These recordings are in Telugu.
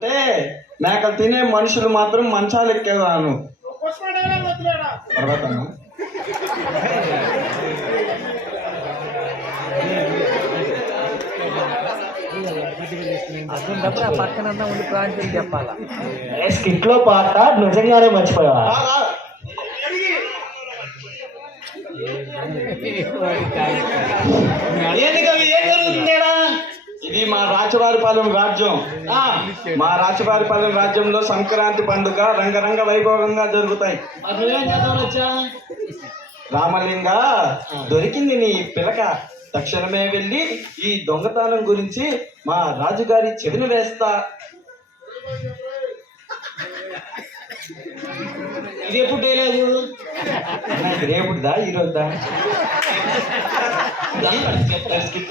అంటే మేకలు తినే మనుషులు మాత్రం మంచాలు ఎక్కేదాను పక్కన ఉండి ప్రాంతం చెప్పాలా స్కిట్లో పాట నిజంగానే మర్చిపోయావా ఏంటి కవి ఏం జరుగుతుందేడా ఇది మా రాచవారిపాలెం రాజ్యం. మా రాచవారిపాలెం రాజ్యంలో సంక్రాంతి పండుగ రంగరంగ వైభవంగా జరుగుతాయి. రామలింగ దొరికింది నీ పిలక. తక్షణమే వెళ్ళి ఈ దొంగతనం గురించి మా రాజుగారి చెవిని వేస్తా. ఇది ఎప్పుడు డైలాగు? రేపుడుదా ఈరోజుదా?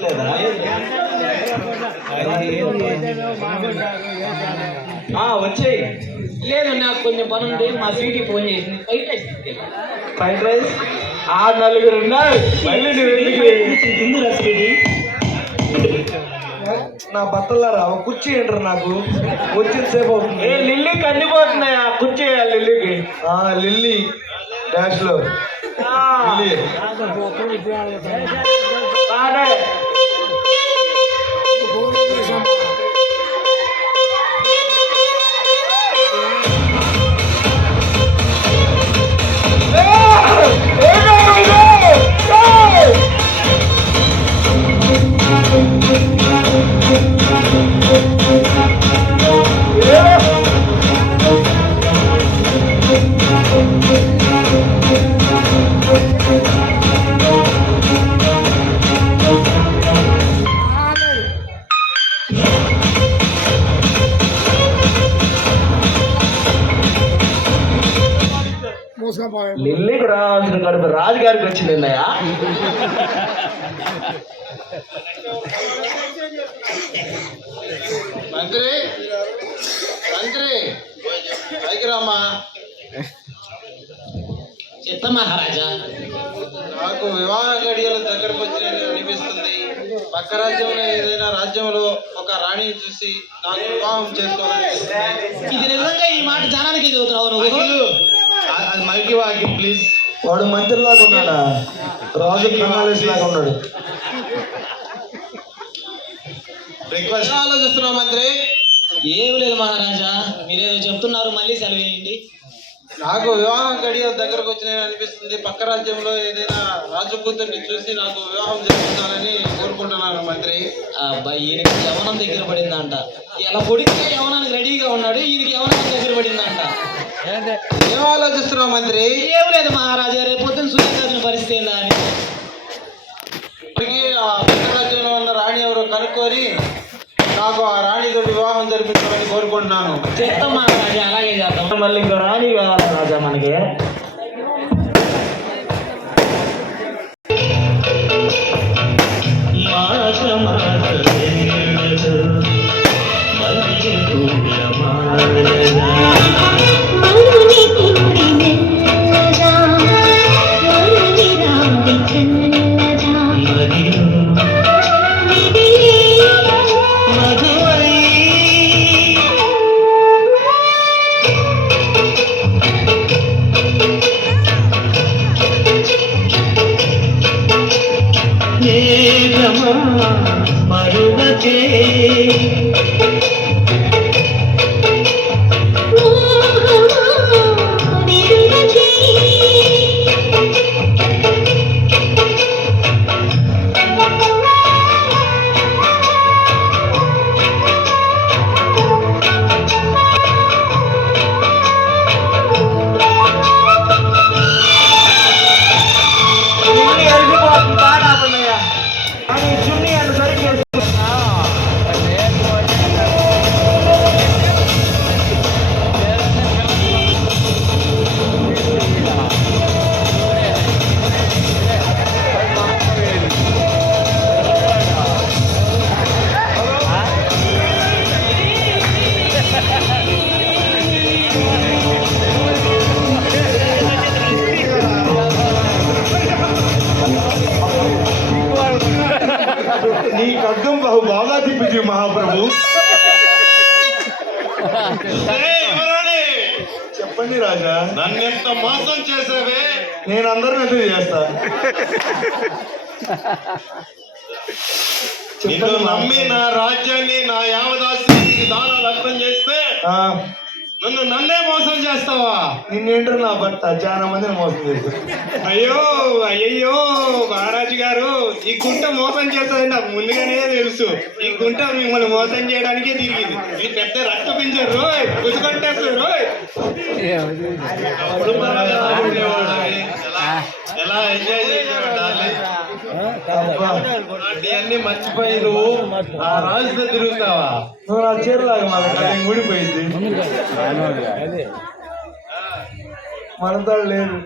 లేదా? వచ్చేయ్. లేదు నాకు కొంచెం పని ఉంది మా స్వీటీ ఫోన్ చేసింది. బయట ఫ్రైడ్ రైస్? ఆ నలుగురు ఉన్నారు. నా బట్టలారా కుర్చీ ఏంటారు నాకు? వచ్చిన సేపు అవుతుంది. ఏ లిల్లీ కందిపోతున్నాయి? ఆ కుర్చీ లిల్లీకి? ఆ లిల్లీ. డాష్లో. లిల్లీ. Oh, please, I'm... బాగా లిల్లీకి రావాల్సిన కడుపు రాజుగారికి వచ్చింది అన్నయ్య మంత్రి మంత్రి పైకి రామ్మా. చెత్త మహారాజా? నాకు వివాహ గడియలు దగ్గరకు వచ్చినట్టు అనిపిస్తుంది. పక్క రాజ్యంలో ఏదైనా రాజ్యంలో ఒక రాణిని చూసి నాకు వివాహం చేసుకోవాలనిపిస్తుంది. ఇది నిజంగా ఈ మాట జనానికి చదువుతున్నావు అది మైకి వాకి ప్లీజ్ వాడు మంత్రిలాగా ఉన్నాడా? రాజు ప్రణాళిస్ లాగా ఉన్నాడు. రిక్వెస్ట్ ఆలోచిస్తున్నావు మంత్రి? ఏం లేదు మహారాజా మీరేదో చెప్తున్నారు మళ్ళీ సెలవేయండి. నాకు వివాహం గడియలు దగ్గరకు వచ్చినాయని అనిపిస్తుంది. పక్క రాజ్యంలో ఏదైనా రాజు కూతుర్ని చూసి నాకు వివాహం చేసుకుంటానని కోరుకుంటున్నాను మంత్రి. అబ్బాయి ఈయనకి యవనం దగ్గర పడిందంట. ఇలా కొడుకే యవనానికి రెడీగా ఉన్నాడు ఈయనకి యవనం దగ్గర పడిందంట. ఏం ఆలోచిస్తున్నావు మంత్రి? ఏం లేదు మహారాజా రేపు పొద్దున్న సూర్యకాంతిని పరిస్థితి అని ఇప్పటికీ ఆ పక్క రాజ్యంలో ఉన్న రాణి ఎవరో కనుక్కొని నాకు ఆ రాణితో వివాహం జరిపించాలని కోరుకుంటున్నాను. చెప్తాం మహారాజా అలాగే చేద్దాం మళ్ళీ ఇంకో రాణి కావాలి రాజా మనకి. మరుని మోహమా బహు బాగా తిప్పించి మహాప్రభు. చెప్పండి రాజా. నన్నెంత మోసం చేసావే? నేను అందరిని ఎదురు చేస్తా? నిన్ను నమ్మి నా రాజ్యాన్ని నా యావదాస్తికి దానాలు అర్థం చేస్తే ఆ, నన్ను నన్నే మోసం చేస్తావా నిన్నేంటారు నా భర్త చాలా మందిని మోసం చేశారు అయ్యో అయ్యయ్యో మహారాజు గారు ఈ గుంట మోసం చేస్తుంది నాకు ముందుగానే తెలుసు ఈ గుంట మిమ్మల్ని మోసం చేయడానికే తిరిగింది ఇది పెద్ద రక్త పింజరు రోయ్ కుసుకొట్టేస్తారు రోయ్. ఎలా- ఎంజాయ్ నీ అన్ని మర్చిపోయి నువ్వు ఆ రాజుతో తిరుగుతావా? నువ్వు నా చీరలాగా మన ఊడిపోయింది. మనతో లేదు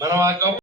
మనం ఆ